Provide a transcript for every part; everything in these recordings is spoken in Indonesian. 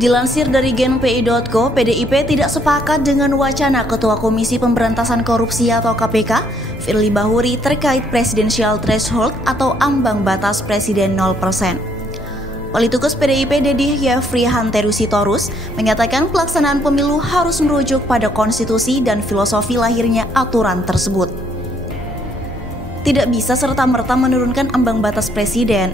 Dilansir dari genpi.co, PDIP tidak sepakat dengan wacana Ketua Komisi Pemberantasan Korupsi atau KPK, Firly Bahuri terkait presidensial threshold atau ambang batas presiden 0%. Politikus PDIP Deddy Yefri Hanteru Sitorus mengatakan pelaksanaan pemilu harus merujuk pada konstitusi dan filosofi lahirnya aturan tersebut. Tidak bisa serta-merta menurunkan ambang batas presiden,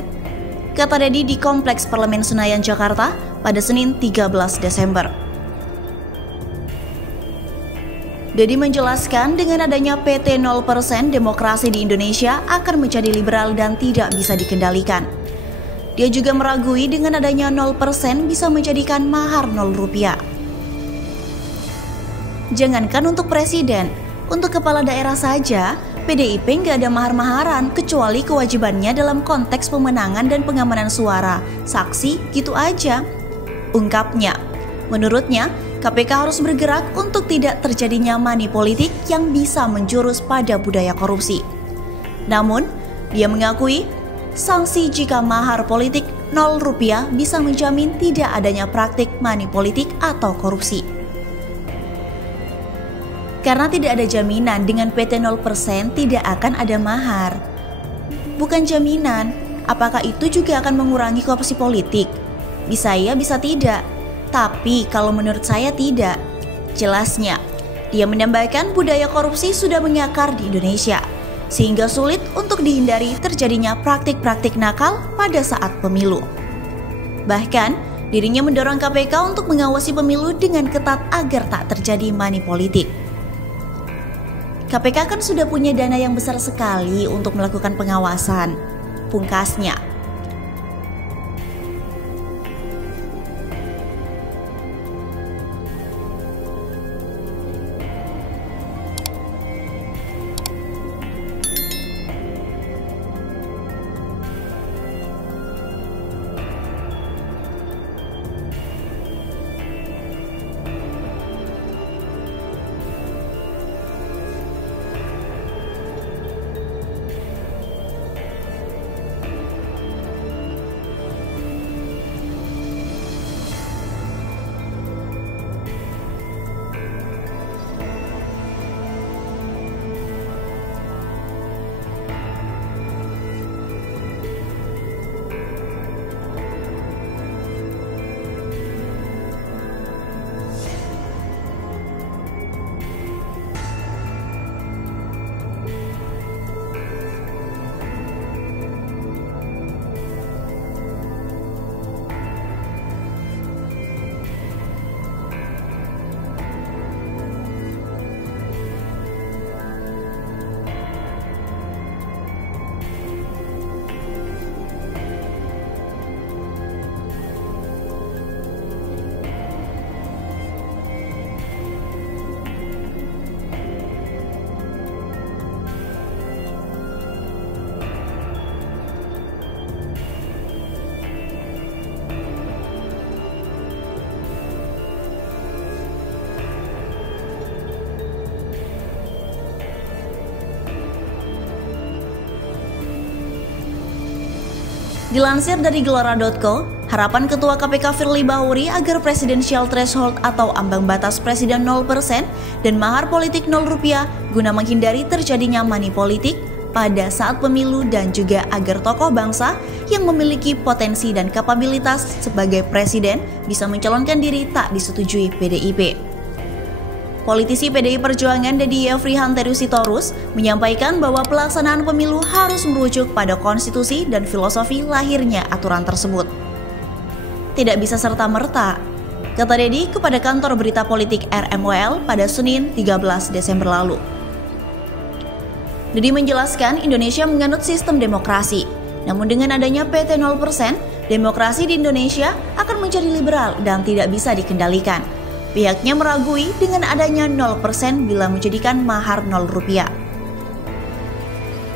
kata Deddy di Kompleks Parlemen Senayan, Jakarta pada Senin 13 Desember. Deddy menjelaskan dengan adanya PT 0% demokrasi di Indonesia akan menjadi liberal dan tidak bisa dikendalikan. Dia juga meragui dengan adanya 0% bisa menjadikan mahar 0 rupiah. Jangankan untuk presiden, untuk kepala daerah saja, PDIP nggak ada mahar-maharan kecuali kewajibannya dalam konteks pemenangan dan pengamanan suara, saksi gitu aja. Ungkapnya, menurutnya KPK harus bergerak untuk tidak terjadinya money politik yang bisa menjurus pada budaya korupsi. Namun, dia mengakui sanksi jika mahar politik 0 rupiah bisa menjamin tidak adanya praktik money politik atau korupsi. Karena tidak ada jaminan dengan PT 0% tidak akan ada mahar. Bukan jaminan, apakah itu juga akan mengurangi korupsi politik? Bisa ya, bisa tidak. Tapi kalau menurut saya tidak. Jelasnya, dia menambahkan budaya korupsi sudah mengakar di Indonesia, sehingga sulit untuk dihindari terjadinya praktik-praktik nakal pada saat pemilu. Bahkan, dirinya mendorong KPK untuk mengawasi pemilu dengan ketat agar tak terjadi money politik. KPK kan sudah punya dana yang besar sekali untuk melakukan pengawasan, pungkasnya. Dilansir dari gelora.co, harapan Ketua KPK Firly Bahuri agar presidensial threshold atau ambang batas presiden 0% dan mahar politik 0 rupiah guna menghindari terjadinya money politik pada saat pemilu dan juga agar tokoh bangsa yang memiliki potensi dan kapabilitas sebagai presiden bisa mencalonkan diri tak disetujui PDIP. Politisi PDI Perjuangan Deddy Yefri Hanteru Sitorus menyampaikan bahwa pelaksanaan pemilu harus merujuk pada konstitusi dan filosofi lahirnya aturan tersebut. Tidak bisa serta-merta, kata Deddy kepada kantor berita politik RMWL pada Senin 13 Desember lalu. Deddy menjelaskan Indonesia menganut sistem demokrasi, namun dengan adanya PT 0%, demokrasi di Indonesia akan menjadi liberal dan tidak bisa dikendalikan. Pihaknya meragui dengan adanya 0% bila menjadikan mahar 0 rupiah.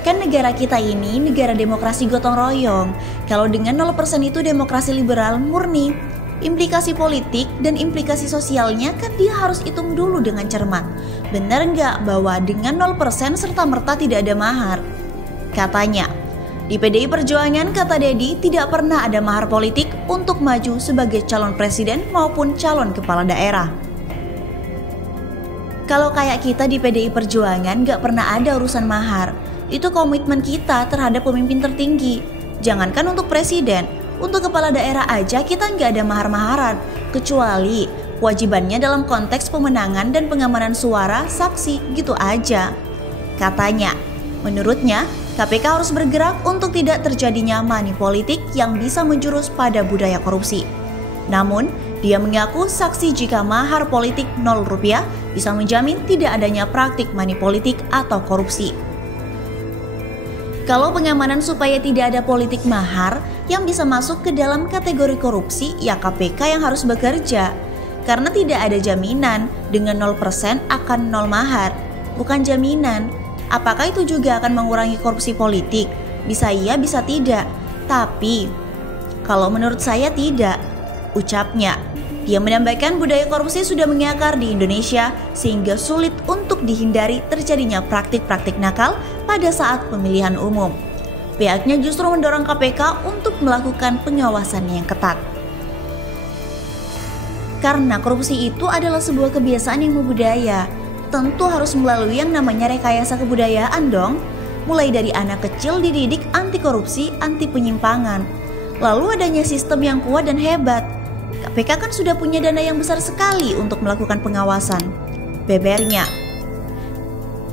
Kan negara kita ini negara demokrasi gotong royong. Kalau dengan 0% itu demokrasi liberal murni, implikasi politik dan implikasi sosialnya kan dia harus hitung dulu dengan cermat. Benar nggak bahwa dengan 0% serta-merta tidak ada mahar? Katanya, Di PDI Perjuangan, kata Dedi, tidak pernah ada mahar politik untuk maju sebagai calon presiden maupun calon kepala daerah. Kalau kayak kita di PDI Perjuangan gak pernah ada urusan mahar. Itu komitmen kita terhadap pemimpin tertinggi. Jangankan untuk presiden, untuk kepala daerah aja kita nggak ada mahar-maharan, kecuali kewajibannya dalam konteks pemenangan dan pengamanan suara saksi gitu aja. Katanya, menurutnya KPK harus bergerak untuk tidak terjadinya money politik yang bisa menjurus pada budaya korupsi. Namun, dia mengaku saksi jika mahar politik Rp0 bisa menjamin tidak adanya praktik money politik atau korupsi. Kalau pengamanan supaya tidak ada politik mahar yang bisa masuk ke dalam kategori korupsi, ya KPK yang harus bekerja. Karena tidak ada jaminan dengan 0% akan 0 mahar. Bukan jaminan. Apakah itu juga akan mengurangi korupsi politik? Bisa iya, bisa tidak. Tapi, kalau menurut saya tidak, ucapnya. Dia menambahkan budaya korupsi sudah mengakar di Indonesia sehingga sulit untuk dihindari terjadinya praktik-praktik nakal pada saat pemilihan umum. Pihaknya justru mendorong KPK untuk melakukan pengawasan yang ketat. Karena korupsi itu adalah sebuah kebiasaan yang membudaya, tentu harus melalui yang namanya rekayasa kebudayaan dong. Mulai dari anak kecil dididik anti korupsi, anti penyimpangan. Lalu adanya sistem yang kuat dan hebat. KPK kan sudah punya dana yang besar sekali untuk melakukan pengawasan, bebernya.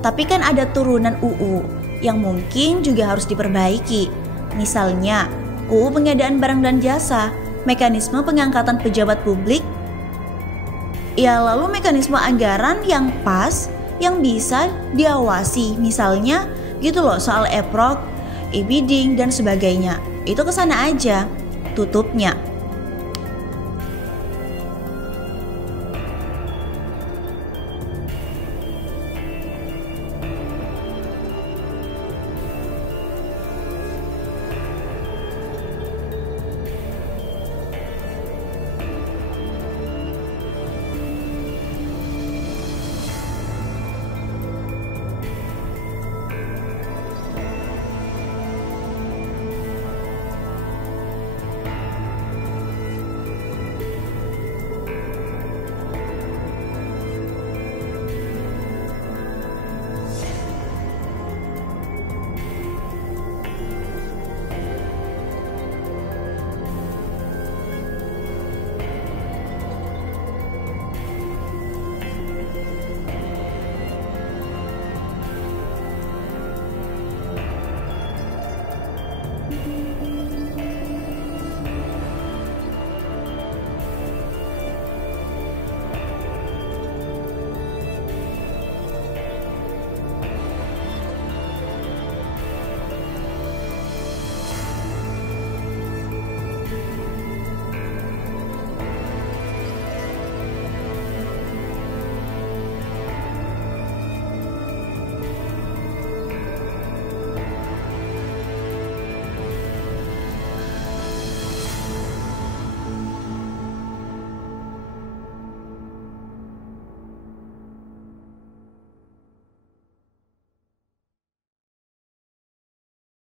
Tapi kan ada turunan UU yang mungkin juga harus diperbaiki. Misalnya, UU pengadaan barang dan jasa, mekanisme pengangkatan pejabat publik, ya lalu mekanisme anggaran yang pas, yang bisa diawasi. Misalnya gitu loh, soal e-prok, e-bidding dan sebagainya. Itu kesana aja, tutupnya.